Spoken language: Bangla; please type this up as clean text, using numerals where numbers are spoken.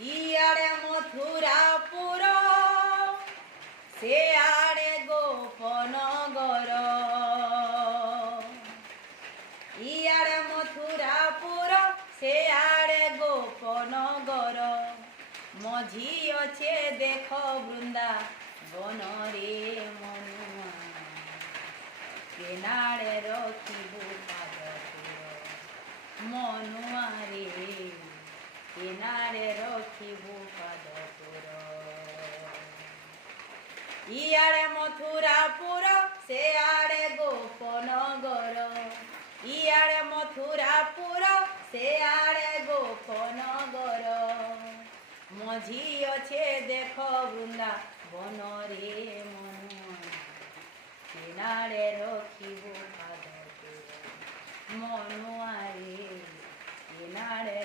ইয়াড়ে মথুরাপুর সেয়াড়ে গোপনগর ইয়াড়ে মথুরাপুর সেয়াড়ে গোপনগর মঝি অছে দেখ বৃন্দা বনরে মনুয়া কেনাড়ে রখিবু পাদপুর মনুয়া রে কেনারে রখিবু পাদপুর ইয়াড়ে মথুরাপুর সেয়াড়ে গোপনগর ইয়াড়ে মথুরাপুর সেয়াড়ে গোপনগর মঝি অছে দেখ বৃন্দা বনরে মনুয়া কেনারে রখিবু পাদপুর মনুয়া রে কেনারে